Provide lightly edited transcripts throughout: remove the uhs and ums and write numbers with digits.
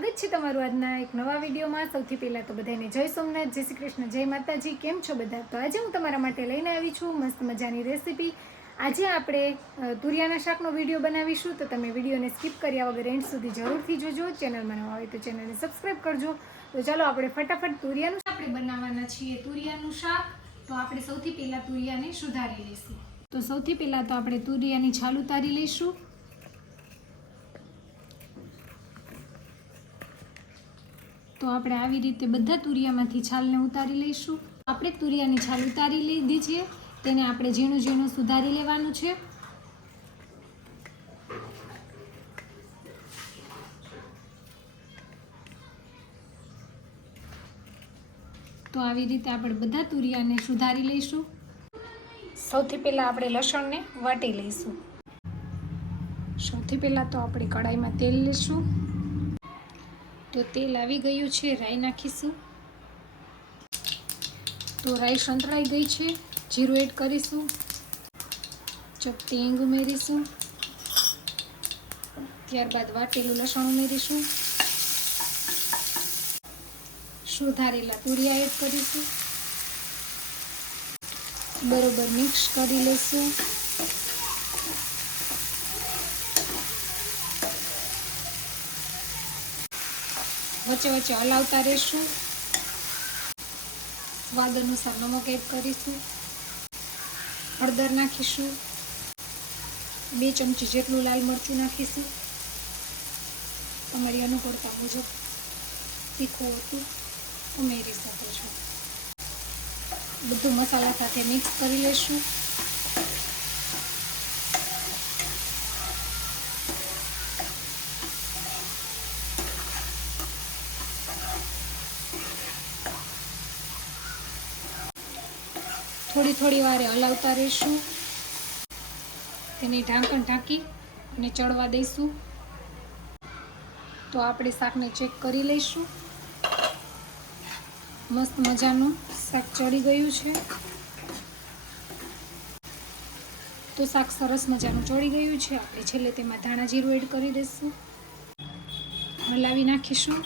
સ્વાગત છે તમારું આજના એક નવા વિડીયોમાં। સૌથી પહેલાં તો બધાને જય સોમનાથ, જય શ્રી કૃષ્ણ, જય માતાજી। કેમ છો બધા? તો આજે હું તમારા માટે લઈને આવી છું મસ્ત મજાની રેસીપી। આજે આપણે તુરિયાના શાકનો વિડીયો બનાવીશું, તો તમે વિડીયોને સ્કીપ કર્યા વગર એન્ડ સુધી જરૂરથી જોજો। ચેનલમાં નવા હોય તો ચેનલને સબસ્ક્રાઈબ કરજો। તો ચાલો આપણે ફટાફટ તુરિયાનું આપણે બનાવવાના છીએ તુરિયાનું શાક। તો આપણે સૌથી પહેલાં તુરિયાને સુધારી લઈશું। તો સૌથી પહેલાં તો આપણે તુરિયાની છાલ ઉતારી લઈશું। તો આપણે આવી રીતે બધા તુરિયામાંથી છાલને ઉતારી લઈશું। આપણે તુરિયાની છાલ ઉતારી લીધી છે, તેને આપણે ઝીણું ઝીણું સુધારી લેવાનું છે। તો આવી રીતે આપણે બધા તુરિયાને સુધારી લઈશું। સૌથી પહેલાં આપણે લસણને વાટી લઈશું। સૌથી પહેલાં તો આપણે કડાઈમાં તેલ લઈશું। તો તેલ આવી ગયું છે, રાઈ નાખીશું। તો રાઈ સંતળાઈ ગઈ છે, જીરું એડ કરીશું, ચપટી હિંગ ઉમેરીશું, ત્યારબાદ વાટેલું લસણ ઉમેરીશું, સુધારેલા તુરિયા એડ કરીશું, બરોબર મિક્સ કરી લઈશું। વચ્ચે વચ્ચે હલાવતા રહેશું। સ્વાદ અનુસાર નમક એડ કરીશું, હળદર નાખીશું, 2 ચમચી જેટલું લાલ મરચું નાખીશું। તમારી અનુકૂળતા મુજબ તીખું હતું ઉમેરી શકો છો। બધું મસાલા સાથે મિક્સ કરી લઈશું। થોડી થોડી વારે હલાવતા રહીશું। તેને ઢાંકણ ઢાંકી અને ચડવા દઈશું। તો આપણે શાકને ચેક કરી લઈશું। મસ્ત મજાનું શાક ચડી ગયું છે। તો શાક સરસ મજાનું ચડી ગયું છે। આપણે છેલ્લે તેમાં ધાણા જીરું એડ કરી દઈશું, હલાવી નાખીશું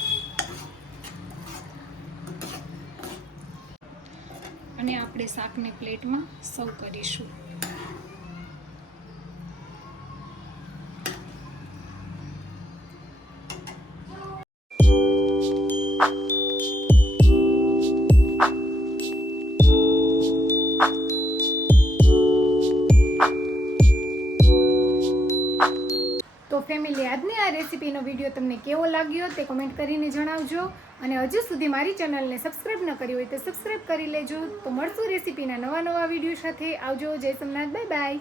અને આપણે શાકને પ્લેટમાં સર્વ કરીશું। તો ફેમિલી, આજની આ રેસીપીનો વિડીયો તમને કેવો લાગ્યો તે કોમેન્ટ કરીને જણાવજો। અને હજુ સુધી મારી ચેનલને સબસ્ક્રાઈબ ન કરી હોય તો સબસ્ક્રાઈબ કરી લેજો। તો મળશું રેસીપીના નવા વિડીયો સાથે। આવજો, જય સોમનાથ, બાય બાય।